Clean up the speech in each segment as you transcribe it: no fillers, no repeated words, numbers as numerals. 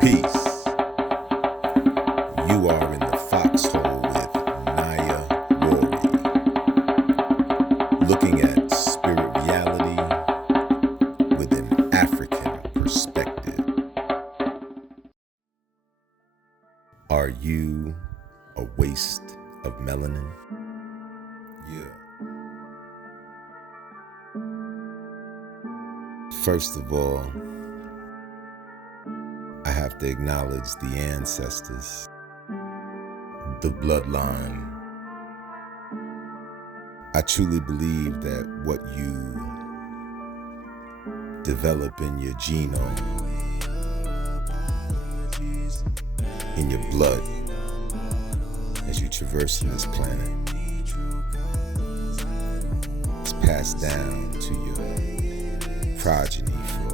Peace. You are in the foxhole with Naya Rory, looking at spirit reality with an African perspective. Are you a waste of melanin? Yeah. First of all, I have to acknowledge the ancestors, the bloodline. I truly believe that what you develop in your genome, in your blood, as you traverse this planet, is passed down to your progeny for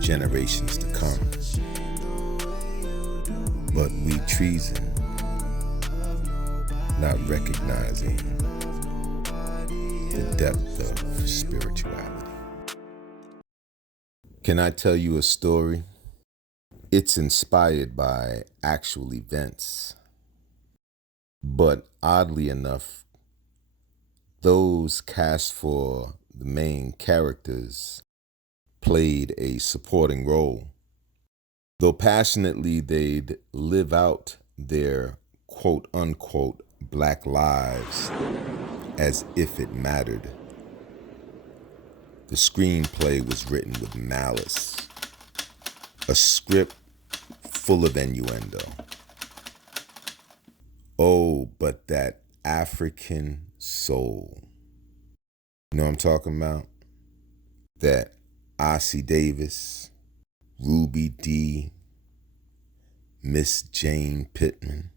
generations to come. But we treason, not recognizing the depth of spirituality. Can I tell you a story? It's inspired by actual events, but oddly enough, those cast for the main characters played a supporting role. Though passionately they'd live out their quote-unquote black lives as if it mattered. The screenplay was written with malice, a script full of innuendo. Oh, but that African soul. You know what I'm talking about? That Ossie Davis, Ruby Dee, Miss Jane Pittman.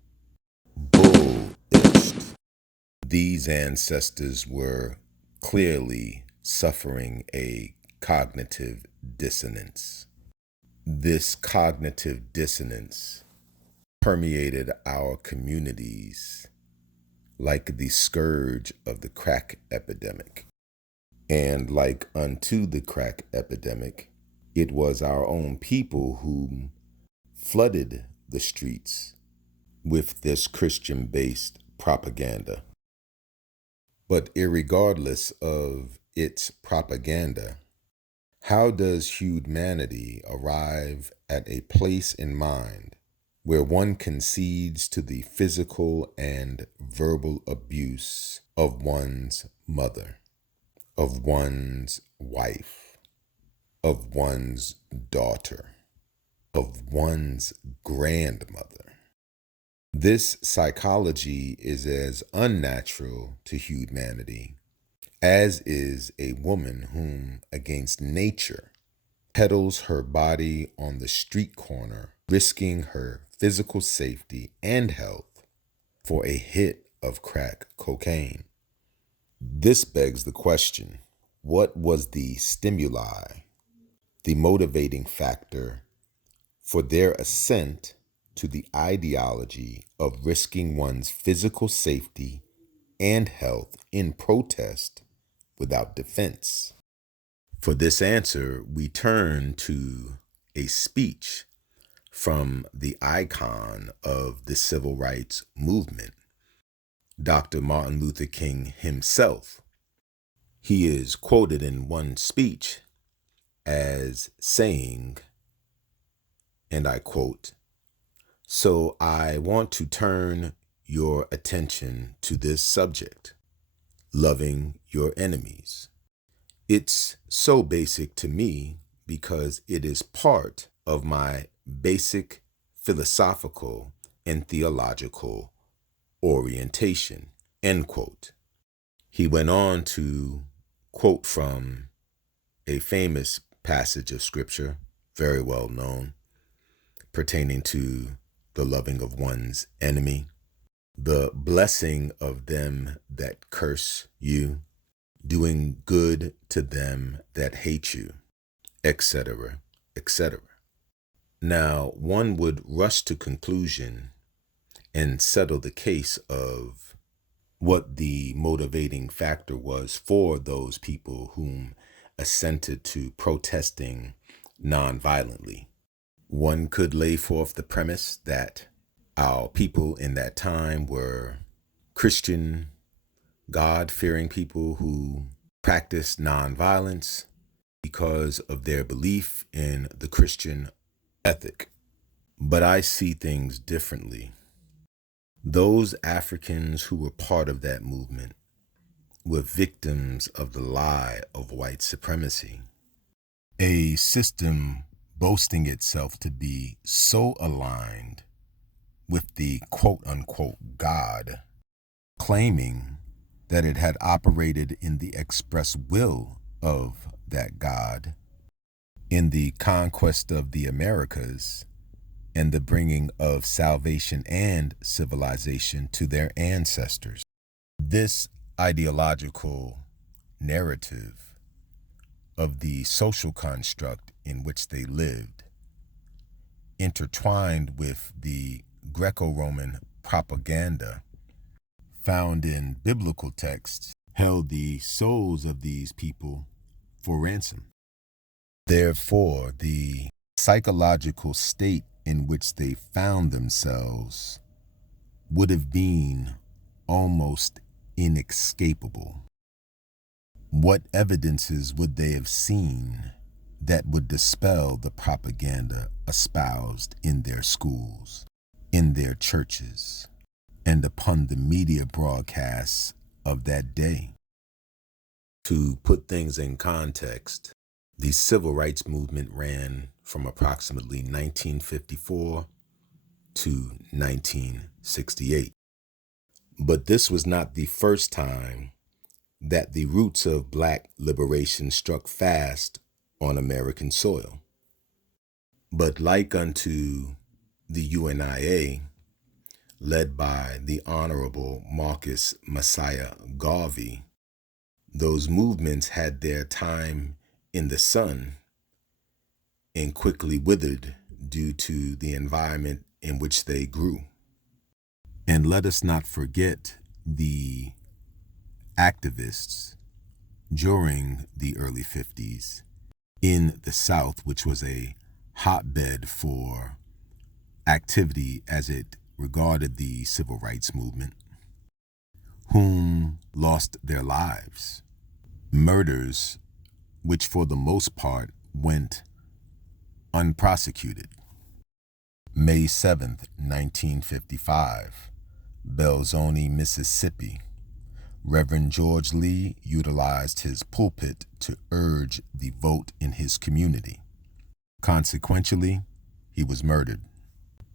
Bull-ish. These ancestors were clearly suffering a cognitive dissonance. This cognitive dissonance permeated our communities like the scourge of the crack epidemic. And like unto the crack epidemic, it was our own people who flooded the streets with this Christian-based propaganda. But irregardless of its propaganda, how does humanity arrive at a place in mind where one concedes to the physical and verbal abuse of one's mother, of one's wife, of one's daughter, of one's grandmother? This psychology is as unnatural to humanity as is a woman whom, against nature, peddles her body on the street corner, risking her physical safety and health for a hit of crack cocaine. This begs the question, what was the stimuli, the motivating factor for their assent to the ideology of risking one's physical safety and health in protest without defense? For this answer, we turn to a speech from the icon of the civil rights movement, Dr. Martin Luther King himself. He is quoted in one speech as saying, and I quote, "So I want to turn your attention to this subject, loving your enemies. It's so basic to me because it is part of my basic philosophical and theological orientation," end quote. He went on to quote from a famous passage of scripture, very well known, pertaining to the loving of one's enemy, the blessing of them that curse you, doing good to them that hate you, etc., etc. Now, one would rush to conclusion and settle the case of what the motivating factor was for those people whom assented to protesting nonviolently. One could lay forth the premise that our people in that time were Christian, God-fearing people who practiced nonviolence because of their belief in the Christian ethic. But I see things differently. Those Africans who were part of that movement were victims of the lie of white supremacy, a system boasting itself to be so aligned with the quote-unquote God, claiming that it had operated in the express will of that God, in the conquest of the Americas, and the bringing of salvation and civilization to their ancestors. This ideological narrative of the social construct in which they lived, intertwined with the Greco-Roman propaganda found in biblical texts, held the souls of these people for ransom. Therefore, the psychological state in which they found themselves would have been almost inescapable. What evidences would they have seen that would dispel the propaganda espoused in their schools, in their churches, and upon the media broadcasts of that day? To put things in context, the civil rights movement ran from approximately 1954 to 1968. But this was not the first time that the roots of Black liberation struck fast on American soil. But like unto the UNIA, led by the Honorable Marcus Messiah Garvey, those movements had their time in the sun and quickly withered due to the environment in which they grew. And let us not forget the activists during the early 50s in the South, which was a hotbed for activity as it regarded the civil rights movement, whom lost their lives. Murders which for the most part went unprosecuted. May 7th, 1955, Belzoni, Mississippi. Reverend George Lee utilized his pulpit to urge the vote in his community. Consequently, he was murdered.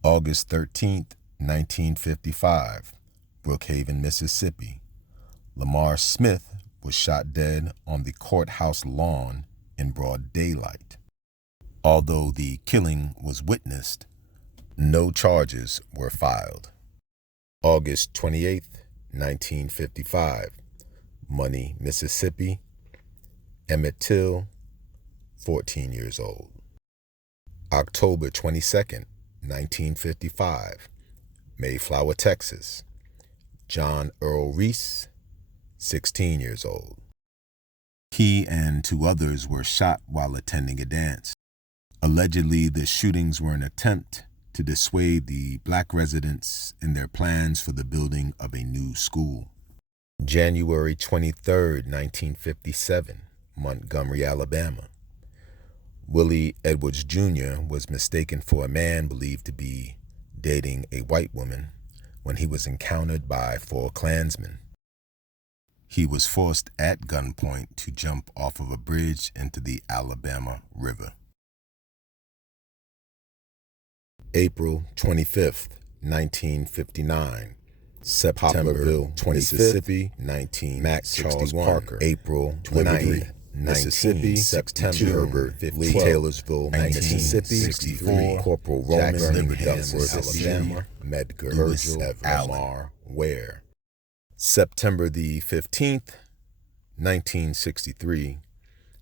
August 13th, 1955, Brookhaven, Mississippi. Lamar Smith was shot dead on the courthouse lawn in broad daylight. Although the killing was witnessed, no charges were filed. August 28th, 1955, Money, Mississippi. Emmett Till, 14 years old. October 22nd, 1955, Mayflower, Texas. John Earl Reese, 16 years old. He and two others were shot while attending a dance. Allegedly, the shootings were an attempt to dissuade the Black residents in their plans for the building of a new school. January 23rd, 1957, Montgomery, Alabama. Willie Edwards Jr. was mistaken for a man believed to be dating a white woman when he was encountered by 4 Klansmen. He was forced at gunpoint to jump off of a bridge into the Alabama River. April 25th, 1959, Septemberville, Mississippi, 1961. Mac Charles Parker, April 29th, Mississippi, September 15th, Taylorsville, Mississippi, 64, Corporal Roman, Duckworth, Alabama, Medgar, Virgil, Allen, Ware. September the 15th, 1963,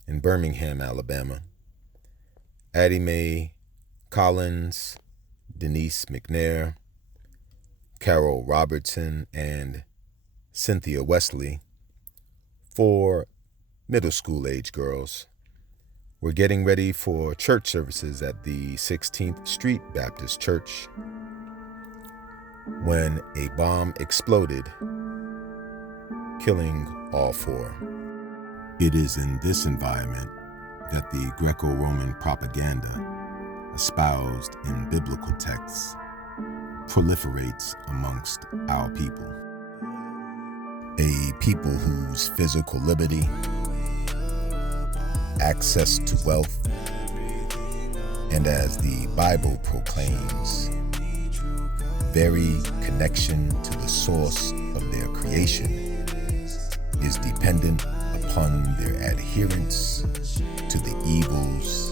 in Birmingham, Alabama, Addie Mae Collins, Denise McNair, Carol Robertson, and Cynthia Wesley, 4 middle school age girls, We're getting ready for church services at the 16th Street Baptist Church when a bomb exploded, killing all four. It is in this environment that the Greco-Roman propaganda, espoused in biblical texts, proliferates amongst our people. A people whose physical liberty, access to wealth, and as the Bible proclaims, very connection to the source of their creation is dependent upon their adherence to the evils